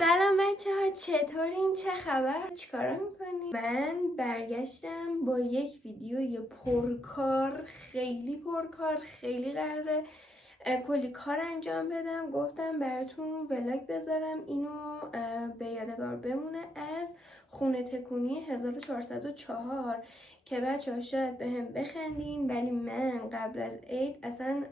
سلام بچه ها، چطورین؟ چه خبر؟ چیکارا میکنی؟ من برگشتم با یک ویدیوی پرکار، خیلی قراره کلی کار انجام بدم. گفتم براتون ولاگ بذارم، اینو به یادگار بمونه از خونه تکونی 1404 که بچه ها شاید به هم بخندین، ولی من قبل از عید اصلا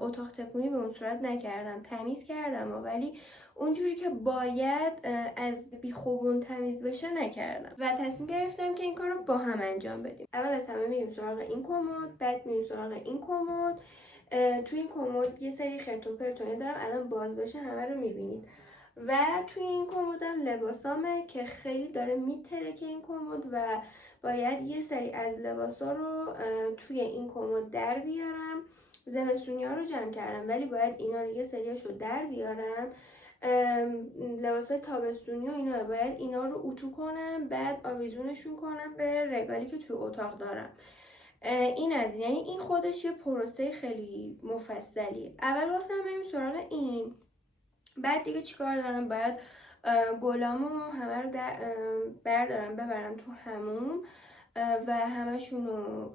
اتاق تکونی به اون صورت نکردم. تمیز کردم ولی اونجوری که باید از بیخوبون تمیز بشه نکردم و تصمیم گرفتم که این کار رو با هم انجام بدیم. اول از همه میریم سراغ این کمد، بعد میریم سراغ این کمد. توی این کمد یه سری خرت و پرتونه دارم، الان باز بشه همه رو میبینید. و توی این کمدم لباسامه که خیلی داره میترکه این کمد و باید یه سری از لباسا رو توی این کمد در بیارم. زمستونی ها رو جمع کردم ولی باید اینا رو یه سریاشو در بیارم. لباسای تابستونی و اینا باید اینا رو اتو کنم، بعد آویزونشون کنم به رگالی که توی اتاق دارم. این از این، یعنی این خودش یه پروسه خیلی مفصلیه. اول گفتم بریم سراغ این، بعد دیگه چیکار دارم؟ باید گلامو همه رو بردارم ببرم تو حموم و همشونو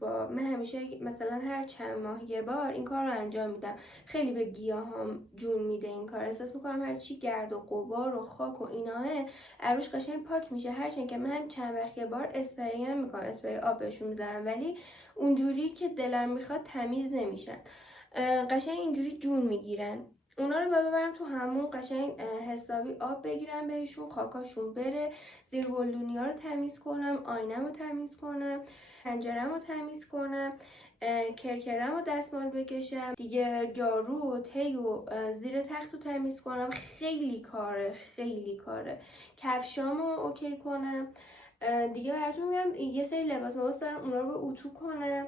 با من همیشه مثلا هر چند ماه یه بار این کار رو انجام میدم. خیلی به گیاهام جون میده این کار. احساس میکنم هر چی گرد و غبار و خاک و ایناه عروش قشنگ پاک میشه. هرچند که من چند وقت یه بار اسپری هم میکنم، اسپری آب بهشون میذارم، ولی اونجوری که دلم میخواد تمیز نمیشن. قشنگ اینجوری جون میگیرن. اونا رو ببرم تو همون، قشنگ حسابی آب بگیرم بهشون، خاکاشون بره، زیر گلدونی ها رو تمیز کنم، آینم رو تمیز کنم، پنجرم رو تمیز کنم، کرکرم رو دستمال بکشم، دیگه جارو و تی و زیر تخت رو تمیز کنم. خیلی کاره. کفشام رو اوکی کنم. دیگه براتون میگم یه سری لباس دارم، اونا رو به اتو کنم.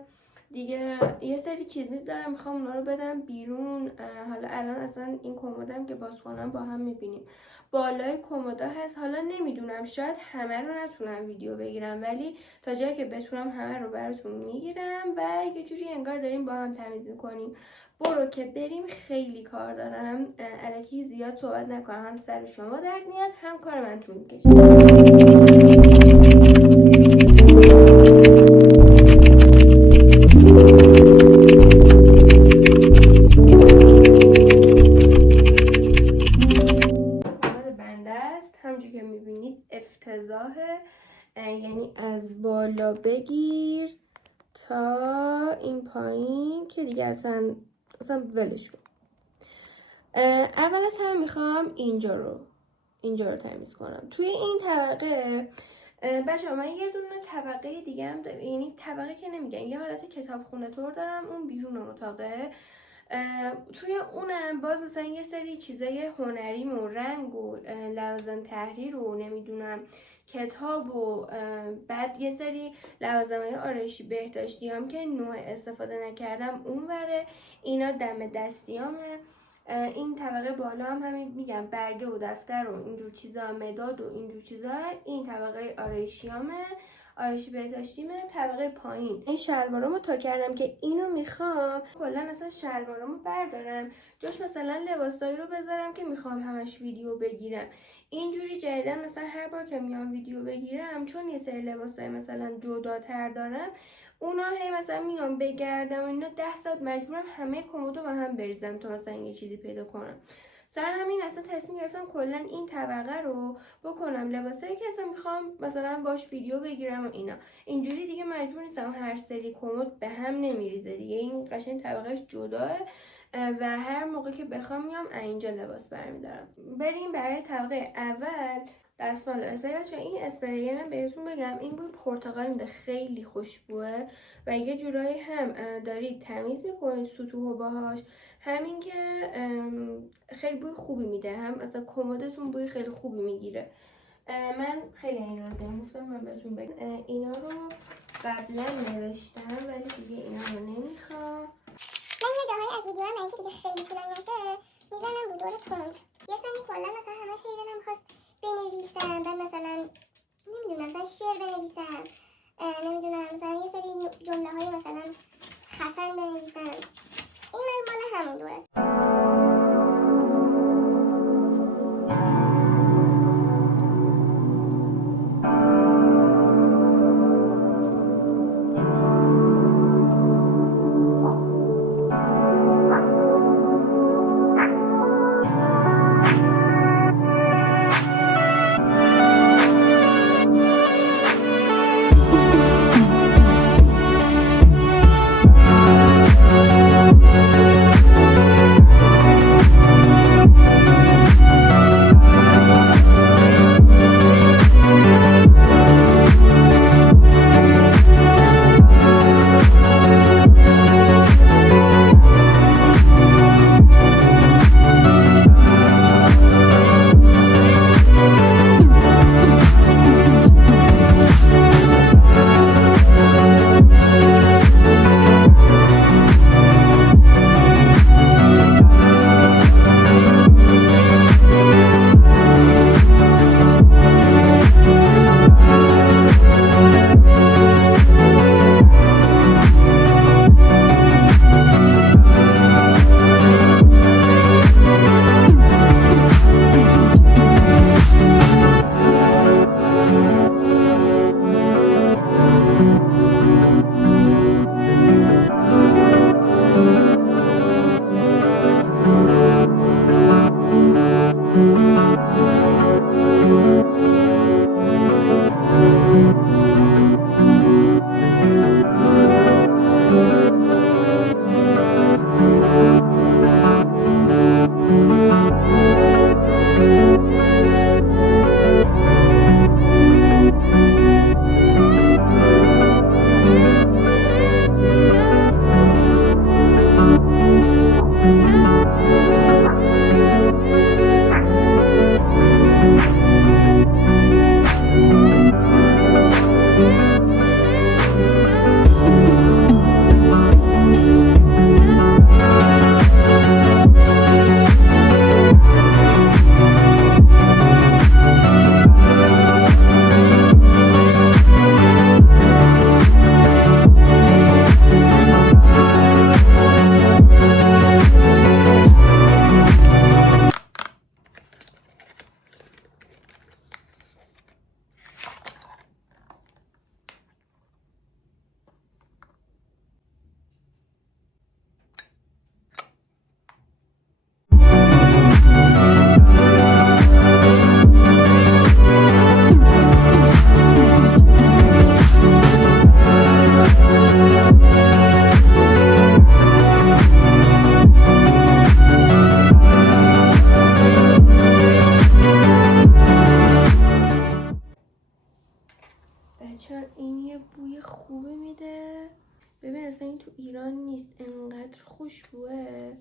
دیگه یه سری چیز دارم میخوام اونا رو بدم بیرون. حالا الان اصلا این کمدم که باز کنم با هم میبینیم. بالای کمدا هست، حالا نمیدونم شاید همه رو نتونم ویدیو بگیرم، ولی تا جایی که بتونم همه رو براتون میگیرم و یه جوری انگار داریم با هم تمیز میکنیم. برو که بریم، خیلی کار دارم. الکی زیاد صحبت نکنم، هم سر شما درد میاد هم کار من طول میکشه. همونجور که میبینید افتضاحه، یعنی از بالا بگیر تا این پایین که دیگه اصلا ولش کن. اول از همه میخوام اینجا رو تمیز کنم. توی این طبقه بچه من یه دونه طبقه دیگه هم دارم، یعنی طبقه که نمیگن، یه حالت کتابخونه طور دارم، اون بیرون اتاقه. توی اونم باز مثلا یه سری چیزای هنری و رنگ و لوازم تحریر و نمیدونم کتاب و بعد یه سری لوازمای آرایشی بهداشتی هم که نوع استفاده نکردم اونوره. اینا دم دستیامه. این طبقه بالا هم همین میگم برگه و دفتر و اینجور چیزا، مداد و اینجور چیزا. این طبقه آرایشیامه، آرایشی بهداشتیمه. طبقه پایین این شلوارامو تا کردم که اینو میخوام کلا اصلا شلوارامو بردارم جاش مثلا لباسایی رو بذارم که میخوام همش ویدیو بگیرم. اینجوری جدیدن مثلا هر بار که میام ویدیو بگیرم، چون یه سری لباسای مثلا جداتر دارم، اونا هی مثلا میام بگردم و اینا 10 ساعت مجبورم همه کمدو با هم بریزم تا مثلا یه چیزی پیدا کنم. سر همین اصلا تصمیم گرفتم کلا این طبقه رو بکنم لباسایی که اصلا میخوام مثلا باش ویدیو بگیرم و اینا. اینجوری دیگه مجبور نیستم هر سری کمد به هم نمیریزه دیگه. این قشنگ طبقهش جداه و هر موقع که بخوام میام اینجا لباس برمیدارم. بریم برای طبقه اول. دستمال بچه این اسپری بهتون بگم این بوی پرتقال میده، خیلی خوشبوه و یه جورایی هم دارید تمیز میکنید سطوح باهاش، همین که خیلی بوی خوبی میده، هم اصلا کمدتون بوی خیلی خوبی میگیره. من خیلی این راضیم، گفتم من بهتون بگم. اینا رو قبلا نوشتم ولی دیگه اینا رو نمیخوام. من یه جاهایی از ویدیو هم که دیگه خیلی طولانی نشه میزنم رو دور تند. یه سنی کلا مثلا همه شی دلم خواست بنویسم، بعد مثلا نمیدونم مثلا شعر بنویسم، نمیدونم مثلا یه سری جمله های مثلا خفن بنویسم. این من مال همون دوره است. من به بنده است. همونجور که میبینید افتضاحه، یعنی از بالا بگیر تا این پایین که دیگه اصلا ولش کن. دیگه براتون میگم یه سری لباسای مثلا جداتر دارم، اونا رو به ببین اصلا این تو ایران نیست، انقدر خوشبوه.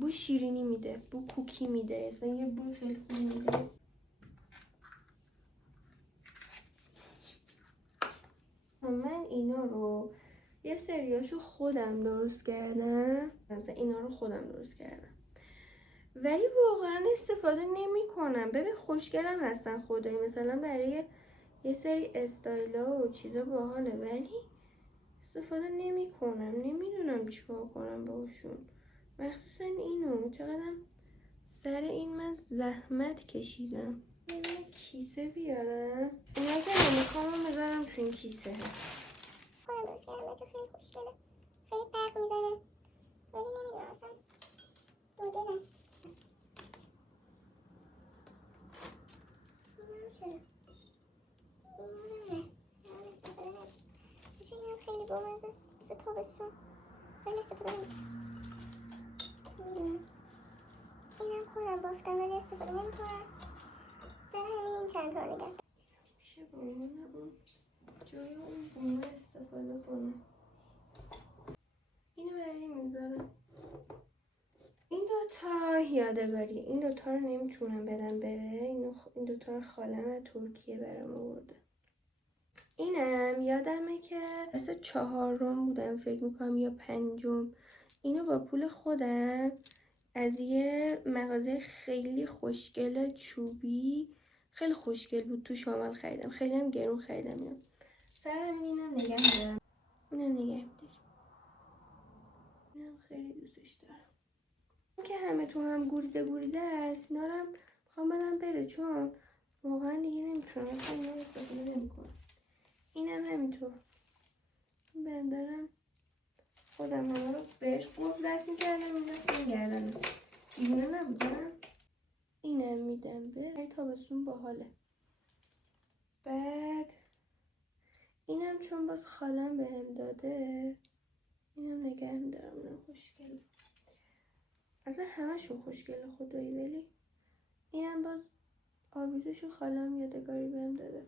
بو شیرینی میده، بو کوکی میده، اصلا یه بوی خیلی خوب میده. من اینا رو یه سریاشو خودم درست کردم، مثلا اینا رو خودم درست کردم ولی واقعا استفاده نمی کنم. ببین خوشگلم هستن خدایی، مثلا برای یه سری استایلا و چیزا باحاله ولی استفاده نمی کنم. نمیدونم چیکار کنم باهاشون، مخصوصا اینو. چقدرم سر این من زحمت کشیدم. یه کیسه بیارم، اینا که نمیخوام بذارم تو این کیسه. خودم درست کردم بچه، خیلی خوشگله، خیلی برق میزنه ولی نمیدونم اصلا دودلم. خیلی بامزه است، مثل تابستون ولی استفاده نمی‌کنم. اینم خودم بافتم ولی استفاده نمی‌کنم. سر همین چند تا نگه میشه با اون جای اون بومه استفاده کنم. اینو برای میذارم. این دوتا یادگاری، این دوتا رو نمیتونم بدم بره. این دوتا رو خالم ترکیه برام آورده. اینم یادمه که مثل 4م بودم فکر میکنم یا 5م. اینو با پول خودم از یه مغازه خیلی خوشگل چوبی، خیلی خوشگل بود، تو شمال خریدم. خیلی هم گرون خریدم. اینو سرم اینم نگه میدارم. اینم نگه میدارم. اینم خیلی دوستش دارم. این که همه تو هم گوریده است، اینا رو هم میخوام بدم بره چون واقعا دیگه نمیتونم اصلا اینا رو استفاده نمیکنم. اینم همینطور بندارم خودم همه رو بهش قفل رسم میکردم. این گردنم دیگه نبودم. اینم میدم بره، تابستون باحاله. بعد اینم چون باز خالم بهم داده اینم نگه میدارم. اینم خوشگله، اصلا همشون خوشگله خدایی، ولی اینم باز آویزشو خالم یادگاری بهم داده.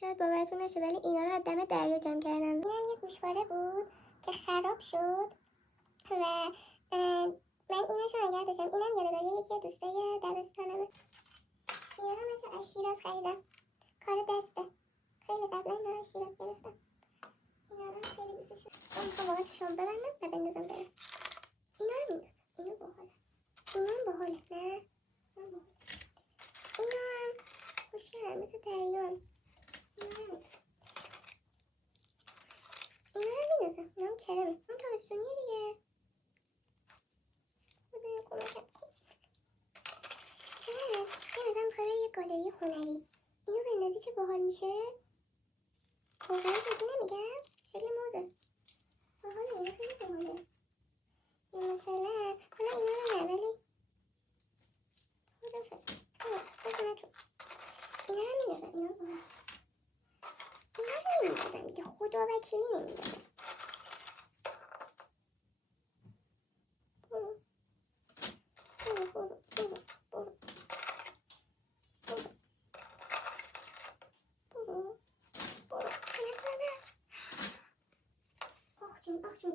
شاید باورتون نشه ولی اینا رو از دم دریا جمع کردم. اینم یه گوشواره بود که خراب شد و من ایناشو نگه داشتم. اینم یادگاری یکی از دوستای دبستانمه. اینا رو من از شیراز خریدم، کار دسته. خیلی قبلا اینا رو از شیراز گرفتم. اینا رو خیلی دوستشون. من میخوام واقعا چشام ببندم و بندازم برم. اینا رو میندازم. اینو باحاله. اینا هم باحاله. نه اینا هم خوشگله مثل دریان. اینا رو میندازم. اینا هم کرمه. اون تابستونیه دیگه. خدایا کمکم کن. یه مثلا میخوای یه گالری هنری اینو بندازی چه باحال میشه. واقعا جدی نمیگم، شکل موزه باحاله. اینا خیلی باحاله. این مثلا حالا اینا رو نه ولی خدافظ بزنتون اینا رو میندازم. اینا باحال. اینا رو نمیندازم دیگه، خدا وکیلی نمیندازم.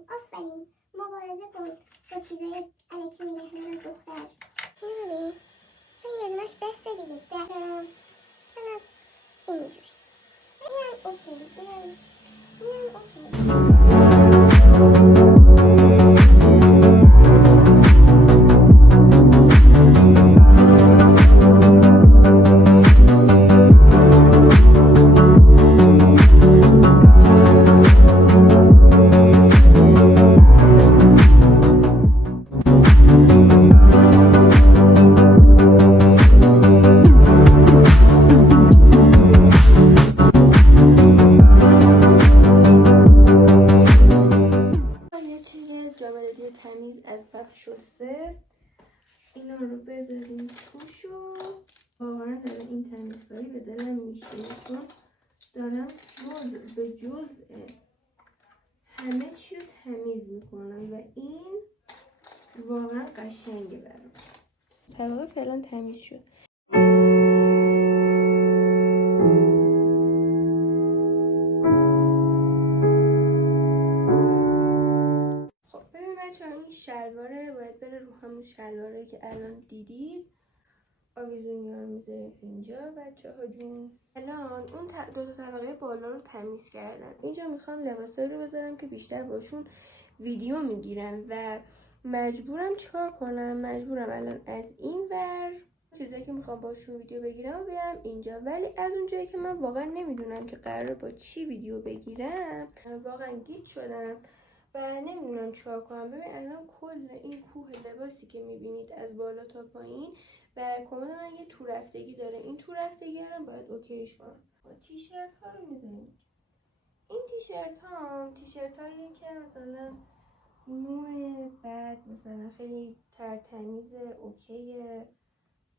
آفرین، مبارزه کن با چیزای الکی نگهدارم دختر. اینو ببین مثلا یه دونش بسته دیگه 10 مثلا اینجوری. اینم اوکی اینم اوکی. تمیز از قبل شسته اینا رو بذاریم توشو. واقعا دارم این تمیزکاری به دلم میشه چون دارم جزء به جزء همه چی رو تمیز میکنم و این واقعا قشنگه برام. طبقه فعلا تمیز شد. این شلواره باید بره رو همون شلواره که الان دیدید. آویزونی ها میذاریم اینجا بچه ها جون. الان اون دو تا طبقه بالا رو تمیز کردم. اینجا میخوام لباسایی رو بذارم که بیشتر باشون ویدیو میگیرم و مجبورم چیکار کنم. مجبورم الان از این ور چیزایی که میخوام باشون ویدیو بگیرم و بیارم اینجا. ولی از اونجایی که من واقعا نمیدونم که قراره با چی ویدیو بگیرم واقعا گیج شدم و نمیدونم چیکار کنم. ببین الان کل این کوه لباسی که میبینید از بالا تا پایین و کمد من یه تو رفتگی داره. این تو رفتگی هم باید اوکیش کنم. تیشرت ها رو میذاریم. این تیشرت هایی که مثلا نوع بعد مثلا خیلی ترتمیز اوکیه.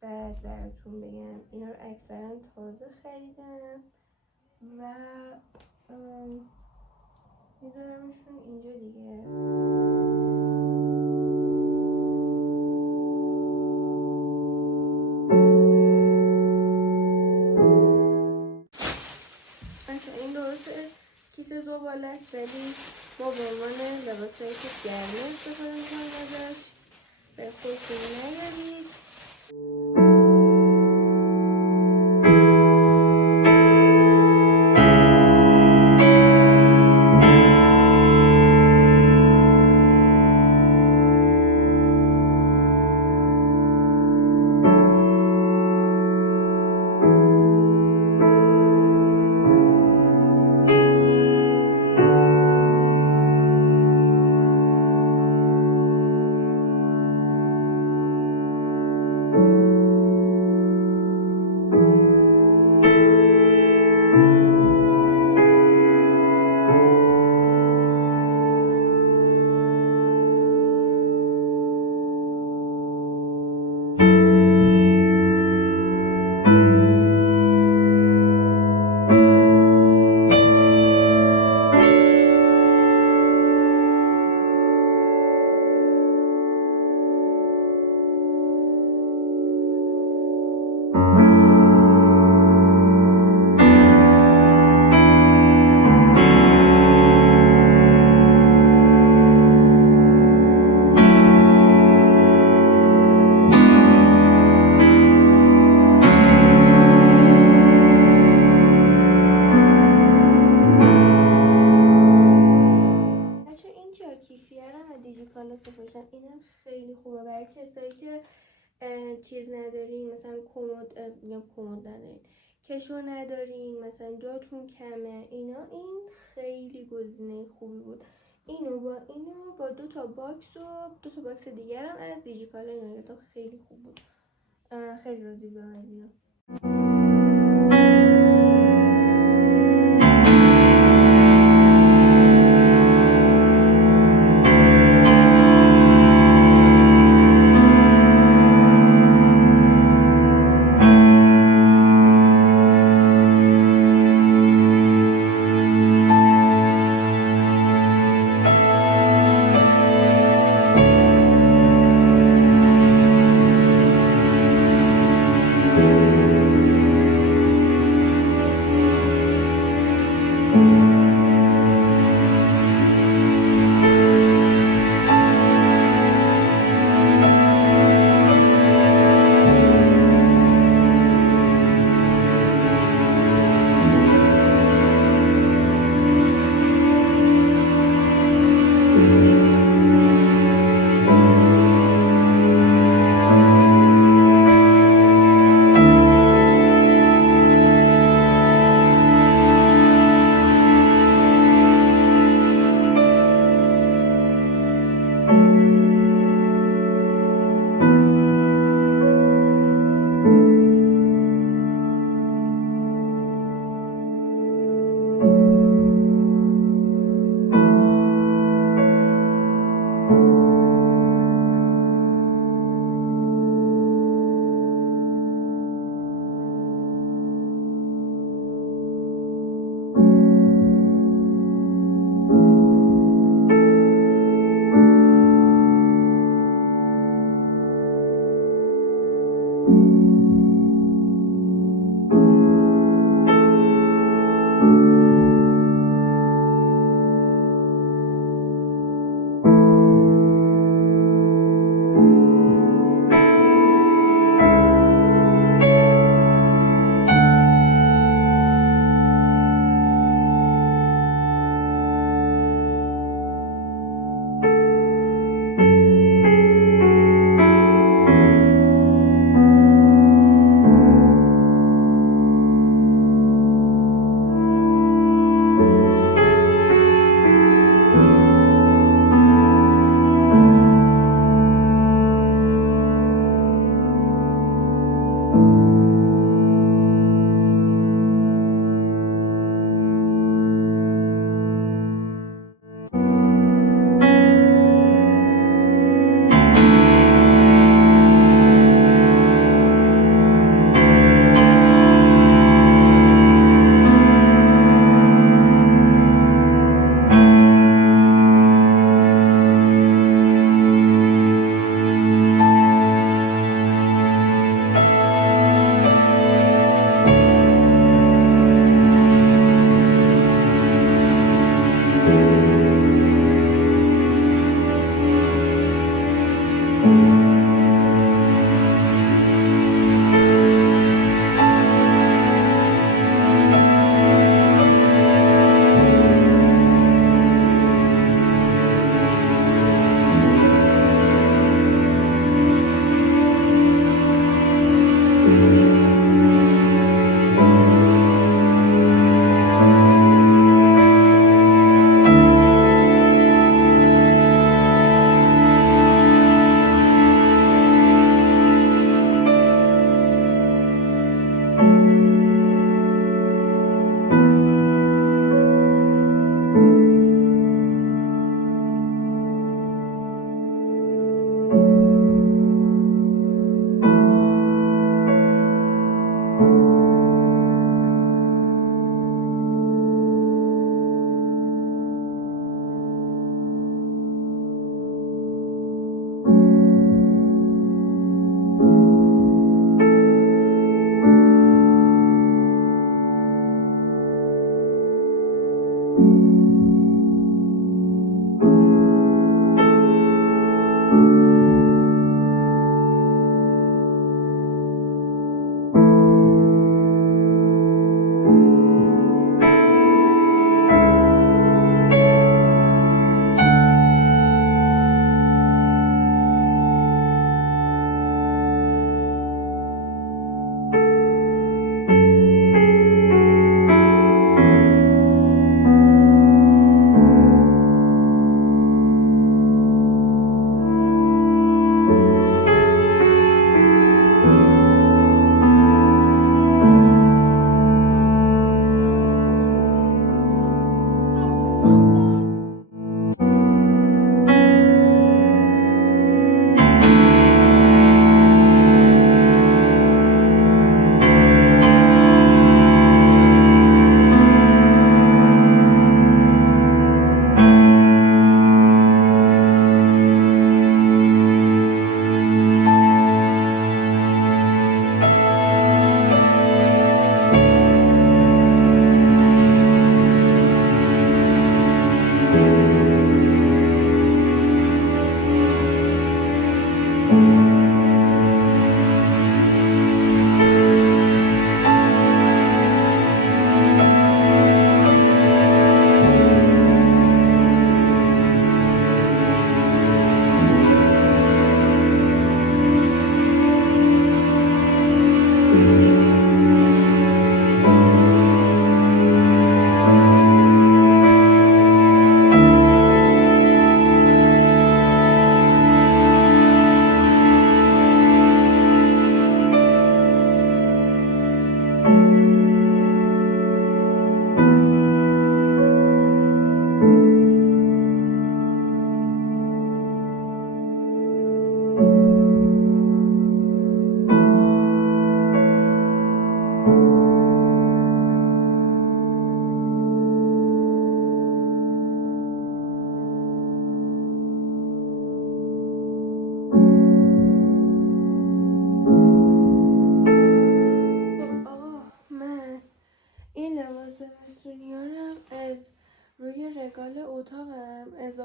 بعد براتون بگم اینا رو اکثرا تازه خریدم و میذارمشون اینجا دیگه. این درسته کیسه زباله است ولی ما به عنوان لباسایی که گرمه استفاده میکنیم ازش. به خودتون نیارید. اینم خیلی خوبه برای کسایی که چیز ندارین، مثلا کمد ندارین، کشو ندارین، مثلا جاتون کمه، اینا این خیلی گزینه خوبی بود. اینو با دو تا باکس دیگر هم از دیجیکالا اینا خیلی خوب بود. خیلی راضی بودم از اینا.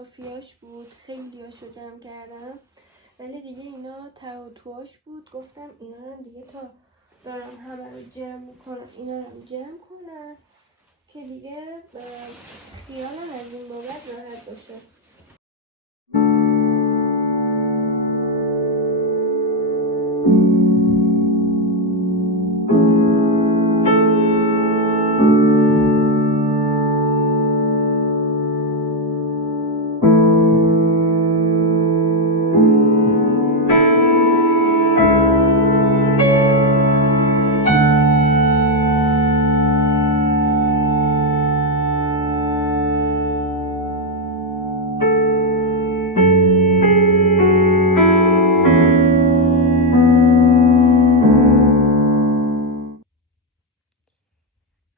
کافیاش بود، خیلی هاشو جمع کردم، ولی دیگه اینا ته و توهاش بود. گفتم اینا رو دیگه تا دارم همه رو جمع میکنم اینا رو جمع کنم که دیگه خیالم از این بابت راحت باشه.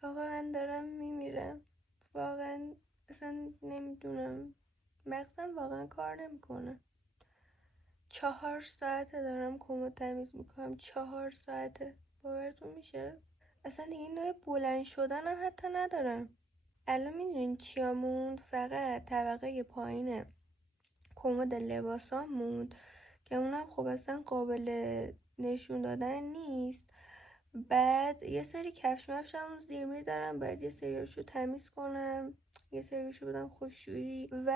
آقا من دارم میمیرم واقعا، اصلا نمیدونم، مغزم واقعا کار نمیکنه. 4 ساعته دارم کمد تمیز میکنم، 4 ساعته، باورتون میشه؟ اصلا دیگه نوع بلند شدنم حتی ندارم. الان میدونین چیا موند؟ فقط طبقه پایین کمد لباسا موند که اونم خب اصلا قابل نشون دادن نیست. بعد یه سری کفش مفشم زیر میر دارم، باید یه سریاشو تمیز کنم، یه سریاشو بدم خشکشویی. و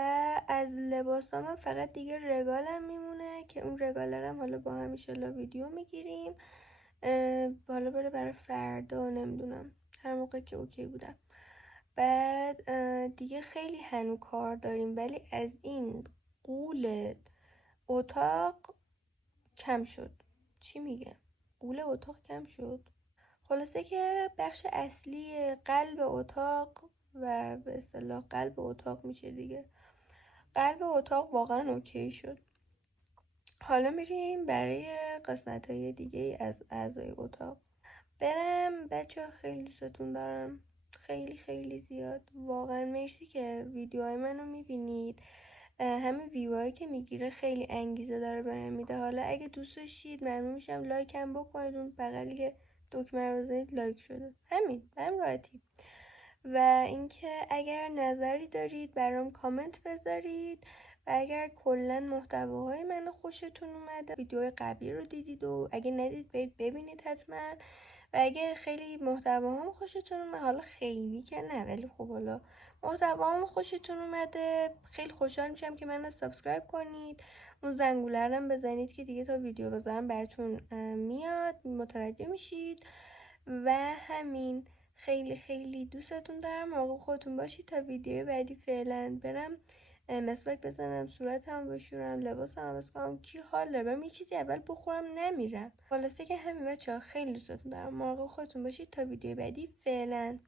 از لباسام من فقط دیگه رگالم میمونه که اون رگالرم حالا با هم ایشالله ویدیو میگیریم، حالا بره برای فردا، نمیدونم هر موقع که اوکی بودم. بعد دیگه خیلی هنو کار داریم، ولی از این قول اتاق کم شد. چی میگم؟ قول اتاق کم شد. خلاصه که بخش اصلی قلب اتاق و به اصطلاح قلب اتاق میشه دیگه، قلب اتاق واقعا اوکی شد. حالا میریم برای قسمت های دیگه از اعضای اتاق. برم بچه ها، خیلی دوستتون دارم، خیلی خیلی زیاد. واقعا مرسی که ویدیوهای منو میبینید، همین ویوهایی که میگیره خیلی انگیزه داره بهم میده. حالا اگه دوست داشتید ممنون میشم لایکم بکنید، اون بغلی دکمه رو بزنید لایک شده، همین برم راحتی. و اینکه اگر نظری دارید برام کامنت بذارید، و اگر کلا محتواهای منو خوشتون اومده، ویدیوهای قبلی رو دیدید و اگه ندید برید ببینید حتما. و اگه خیلی محتواهم خوشتون اومده، حالا خیلی که نه ولی خب حالا محتواهم خوشتون اومده، خیلی خوشحال میشم که منو سابسکرایب کنید، اون زنگوله رو بزنید که دیگه تا ویدیو بذارم براتون میاد، متوجه میشید. و همین، خیلی خیلی دوستتون دارم، مراقب خودتون باشید. تا ویدیو بعدی فعلا برم مسواک بزنم، صورتم بشورم، لباسم عوض کنم، کی حال داره برم یه چیزی اول بخورم، نمیرم. خلاصه که همین بچه‌ها خیلی دوستتون دارم، مراقب خودتون باشید. تا ویدیو بعدی فعلا.